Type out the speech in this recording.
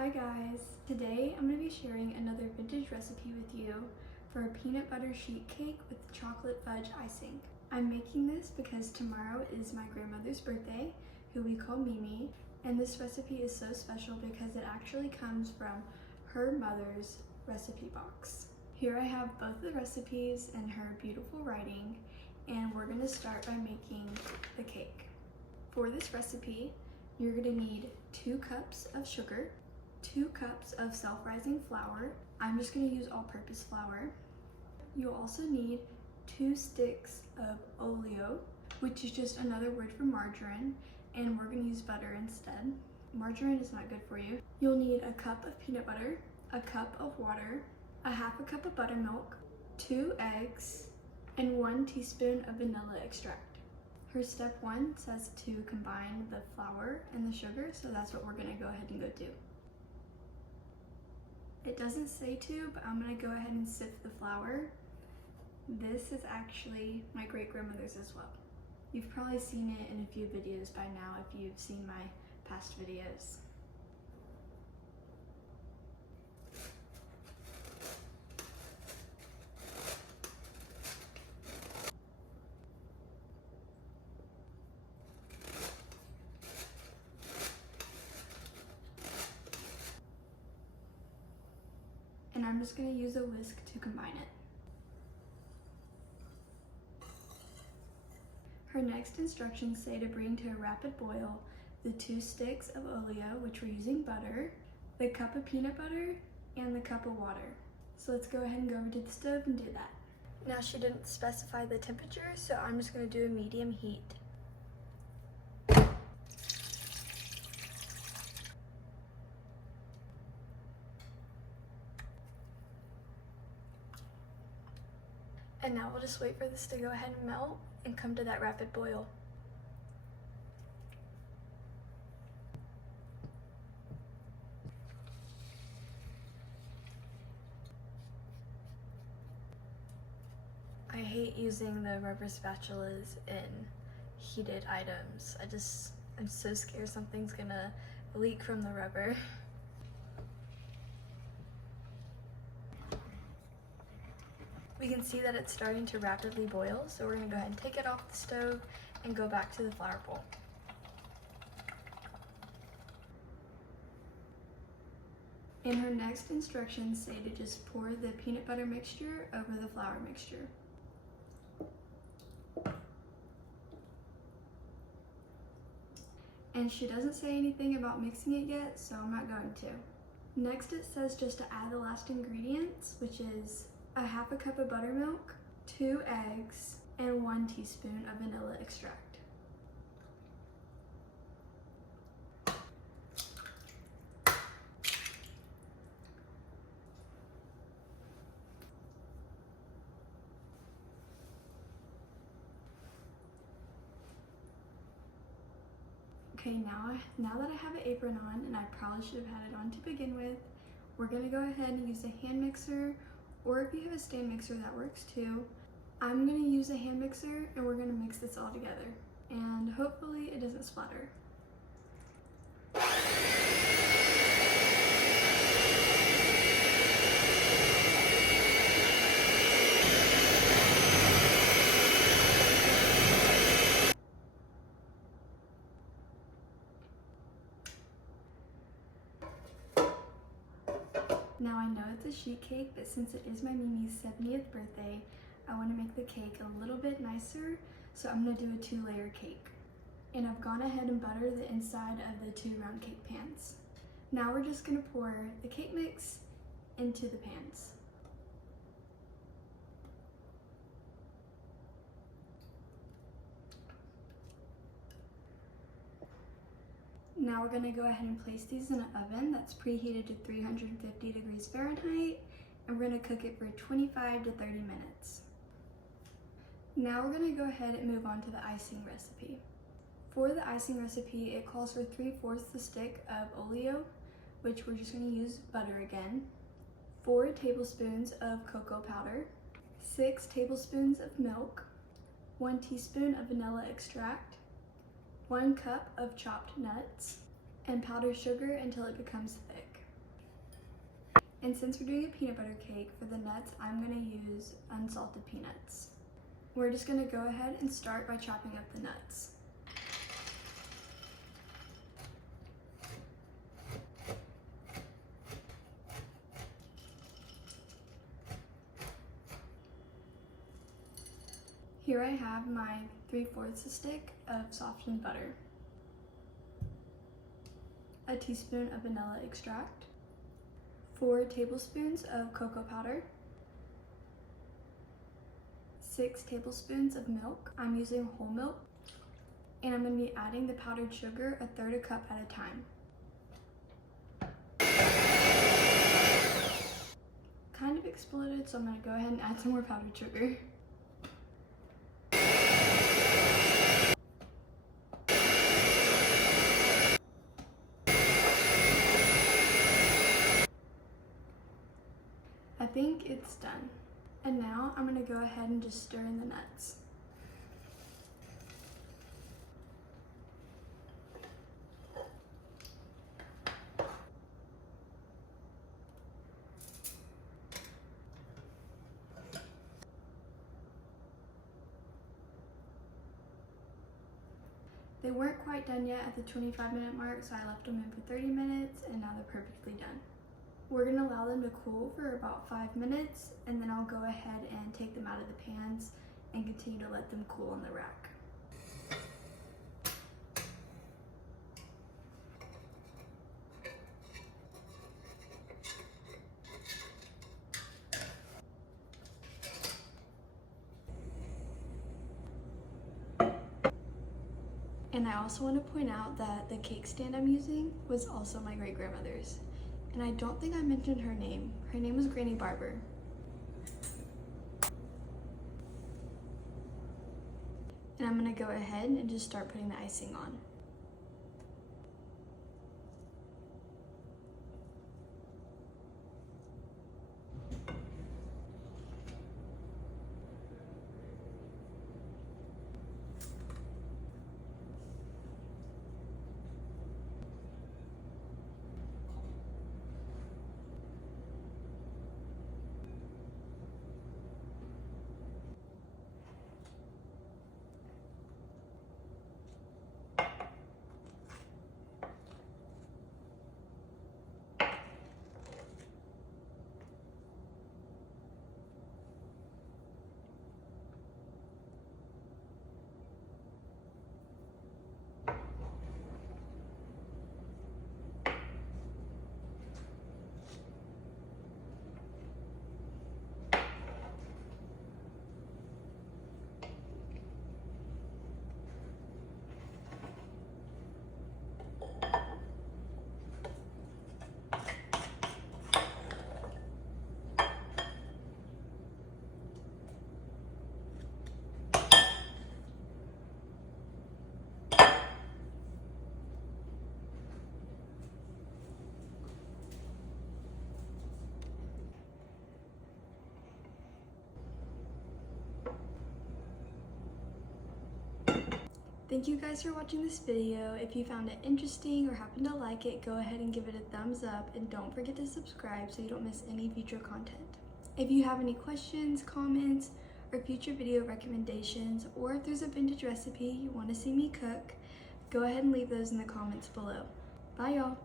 Hi guys! Today I'm going to be sharing another vintage recipe with you for a peanut butter sheet cake with chocolate fudge icing. I'm making this because tomorrow is my grandmother's birthday, who we call Mimi, and this recipe is so special because it actually comes from her mother's recipe box. Here I have both the recipes and her beautiful writing, and we're going to start by making the cake. For this recipe, you're going to need 2 cups of sugar, 2 cups of self-rising flour. I'm just going to use all-purpose flour. You'll also need 2 sticks of Oleo, which is just another word for margarine, and we're going to use butter instead. Margarine is not good for you. You'll need a cup of peanut butter, a cup of water, a half a cup of buttermilk, 2 eggs, and 1 teaspoon of vanilla extract. Her step 1 says to combine the flour and the sugar, so that's what we're going to go ahead and go do. It doesn't say to, but I'm going to go ahead and sift the flour. This is actually my great-grandmother's as well. You've probably seen it in a few videos by now if you've seen my past videos. And I'm just going to use a whisk to combine it. Her next instructions say to bring to a rapid boil the 2 sticks of Oleo, which we're using butter, the cup of peanut butter, and the cup of water. So let's go ahead and go over to the stove and do that. Now she didn't specify the temperature, so I'm just going to do a medium heat. And now we'll just wait for this to go ahead and melt and come to that rapid boil. I hate using the rubber spatulas in heated items. I'm so scared something's gonna leak from the rubber. We can see that it's starting to rapidly boil, so we're going to go ahead and take it off the stove and go back to the flour bowl. And her next instructions say to just pour the peanut butter mixture over the flour mixture. And she doesn't say anything about mixing it yet, so I'm not going to. Next it says just to add the last ingredients, which is a half a cup of buttermilk, 2 eggs, and 1 teaspoon of vanilla extract. Okay, now that I have an apron on, and I probably should have had it on to begin with, we're going to go ahead and use a hand mixer, or if you have a stand mixer, that works too. I'm going to use a hand mixer and we're going to mix this all together. And hopefully it doesn't splatter. Now I know it's a sheet cake, but since it is my Mimi's 70th birthday, I want to make the cake a little bit nicer, so I'm going to do a 2-layer cake. And I've gone ahead and buttered the inside of the 2 round cake pans. Now we're just going to pour the cake mix into the pans. Now we're going to go ahead and place these in an oven that's preheated to 350 degrees Fahrenheit, and we're going to cook it for 25 to 30 minutes. Now we're going to go ahead and move on to the icing recipe. For the icing recipe, it calls for 3/4 the stick of Oleo, which we're just going to use butter again, 4 tablespoons of cocoa powder, 6 tablespoons of milk, 1 teaspoon of vanilla extract, 1 cup of chopped nuts, and powder sugar until it becomes thick. And since we're doing a peanut butter cake, for the nuts, I'm going to use unsalted peanuts. We're just going to go ahead and start by chopping up the nuts. Here I have my 3/4 stick of softened butter, a teaspoon of vanilla extract, 4 tablespoons of cocoa powder, 6 tablespoons of milk. I'm using whole milk, and I'm going to be adding the powdered sugar 1/3 cup at a time. Kind of exploded, so I'm going to go ahead and add some more powdered sugar. I think it's done. And now I'm going to go ahead and just stir in the nuts. They weren't quite done yet at the 25-minute mark, so I left them in for 30 minutes, and now they're perfectly done. We're going to allow them to cool for about 5 minutes, and then I'll go ahead and take them out of the pans and continue to let them cool on the rack. And I also want to point out that the cake stand I'm using was also my great-grandmother's. And I don't think I mentioned her name. Her name was Granny Barber. And I'm going to go ahead and just start putting the icing on. Thank you guys for watching this video. If you found it interesting or happen to like it, go ahead and give it a thumbs up, and don't forget to subscribe so you don't miss any future content. If you have any questions, comments, or future video recommendations, or if there's a vintage recipe you want to see me cook, go ahead and leave those in the comments below. Bye y'all!